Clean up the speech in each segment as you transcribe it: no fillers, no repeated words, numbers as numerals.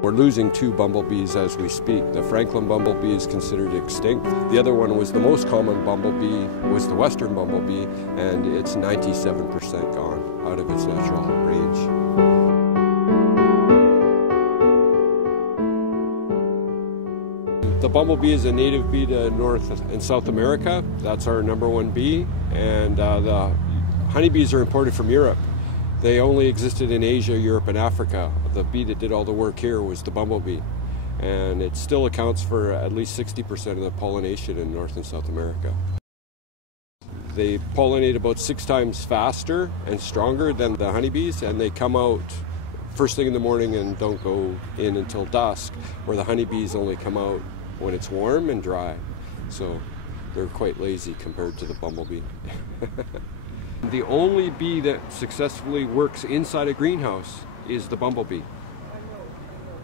We're losing 2 bumblebees as we speak. The Franklin bumblebee is considered extinct. The other one was the most common bumblebee, was the western bumblebee, and it's 97% gone out of its natural range. The bumblebee is a native bee to North and South America. That's our #1 bee, and the honeybees are imported from Europe. They only existed in Asia, Europe, and Africa. The bee that did all the work here was the bumblebee, and it still accounts for at least 60% of the pollination in North and South America. They pollinate about 6 times faster and stronger than the honeybees, and they come out first thing in the morning and don't go in until dusk, where the honeybees only come out when it's warm and dry. So they're quite lazy compared to the bumblebee. The only bee that successfully works inside a greenhouse is the bumblebee.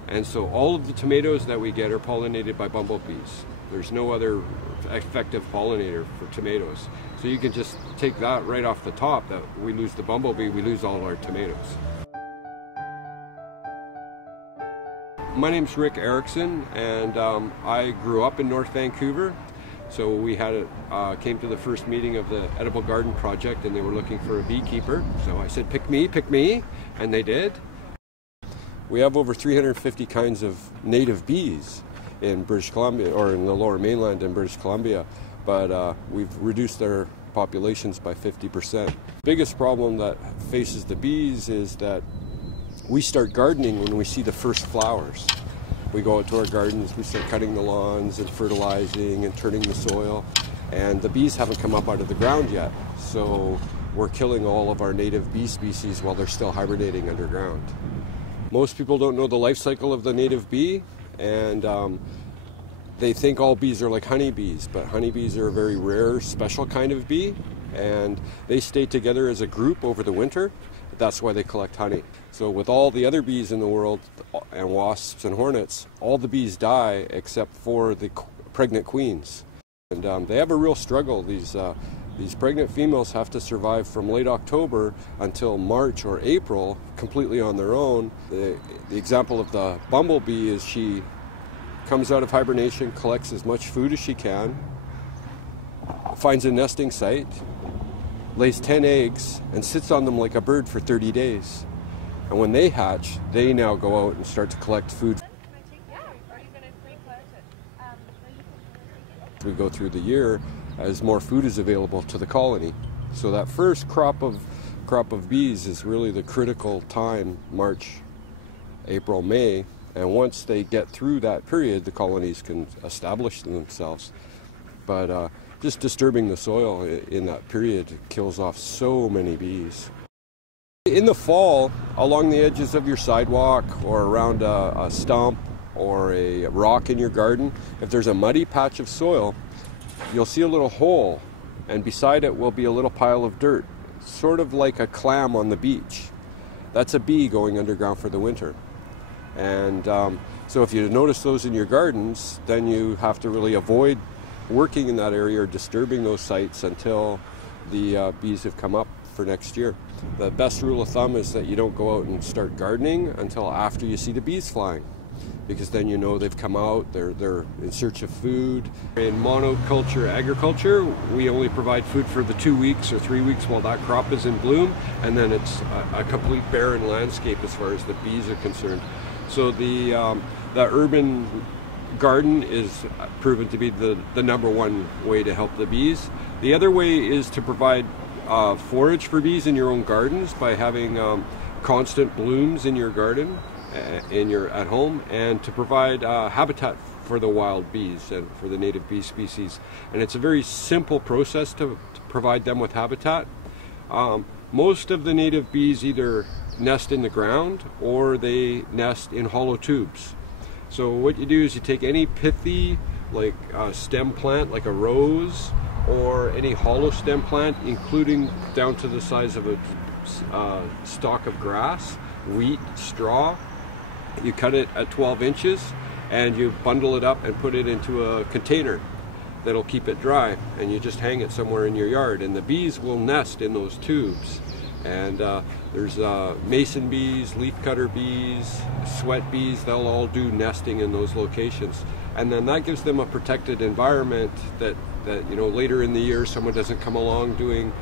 And so all of the tomatoes that we get are pollinated by bumblebees. There's no other effective pollinator for tomatoes. So you can just take that right off the top, that we lose the bumblebee, we lose all our tomatoes. My name's Ric Ericson, and I grew up in North Vancouver. So we came to the first meeting of the Edible Garden Project, and they were looking for a beekeeper. So I said, pick me, and they did. We have over 350 kinds of native bees in British Columbia, or in the Lower Mainland in British Columbia, but we've reduced their populations by 50%. The biggest problem that faces the bees is that we start gardening when we see the first flowers. We go out to our gardens, we start cutting the lawns and fertilizing and turning the soil, and the bees haven't come up out of the ground yet. So we're killing all of our native bee species while they're still hibernating underground. Most people don't know the life cycle of the native bee, and they think all bees are like honeybees, but honeybees are a very rare, special kind of bee, and they stay together as a group over the winter. That's why they collect honey. So with all the other bees in the world, and wasps and hornets, all the bees die except for the pregnant queens. And they have a real struggle. These pregnant females have to survive from late October until March or April completely on their own. The example of the bumblebee is she comes out of hibernation, collects as much food as she can, finds a nesting site, lays 10 eggs, and sits on them like a bird for 30 days. And when they hatch, they now go out and start to collect food. We go through the year as more food is available to the colony. So that first crop of bees is really the critical time, March, April, May. And once they get through that period, the colonies can establish themselves. But just disturbing the soil in that period kills off so many bees. In the fall, along the edges of your sidewalk or around a stump or a rock in your garden, if there's a muddy patch of soil, you'll see a little hole, and beside it will be a little pile of dirt, sort of like a clam on the beach. That's a bee going underground for the winter. And so if you notice those in your gardens, then you have to really avoid working in that area or disturbing those sites until the bees have come up for next year. The best rule of thumb is that you don't go out and start gardening until after you see the bees flying, because then you know they've come out, they're in search of food. In monoculture agriculture, we only provide food for the 2 weeks or 3 weeks while that crop is in bloom, and then it's a complete barren landscape as far as the bees are concerned. So the urban garden is proven to be the #1 way to help the bees. The other way is to provide forage for bees in your own gardens by having constant blooms in your garden, at home, and to provide habitat for the wild bees and for the native bee species. And it's a very simple process to provide them with habitat. Most of the native bees either nest in the ground or they nest in hollow tubes. So what you do is you take any pithy, like stem plant, like a rose, or any hollow stem plant, including down to the size of a stalk of grass, wheat, straw. You cut it at 12 inches and you bundle it up and put it into a container that'll keep it dry, and you just hang it somewhere in your yard, and the bees will nest in those tubes. And there's mason bees, leafcutter bees, sweat bees. They'll all do nesting in those locations, and then that gives them a protected environment that you know, later in the year someone doesn't come along doing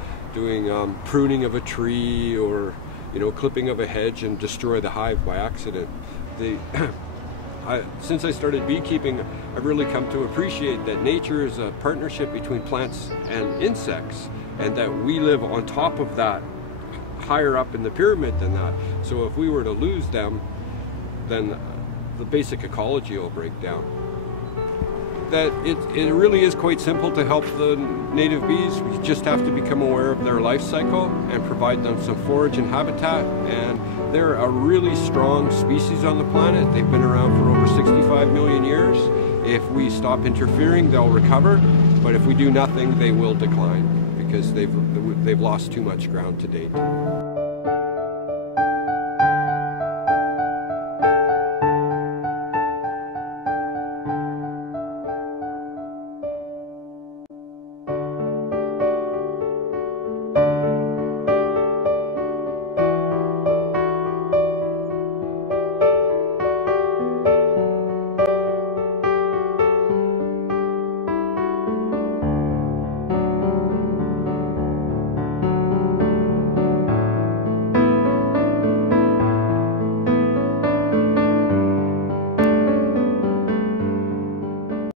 pruning of a tree or, you know, clipping of a hedge and destroy the hive by accident. Since I started beekeeping, I've really come to appreciate that nature is a partnership between plants and insects, and that we live on top of that, higher up in the pyramid than that. So if we were to lose them, then the basic ecology will break down. That it really is quite simple to help the native bees. We just have to become aware of their life cycle and provide them some forage and habitat. And they're a really strong species on the planet. They've been around for over 65 million years. If we stop interfering, they'll recover. But if we do nothing, they will decline because they've lost too much ground to date.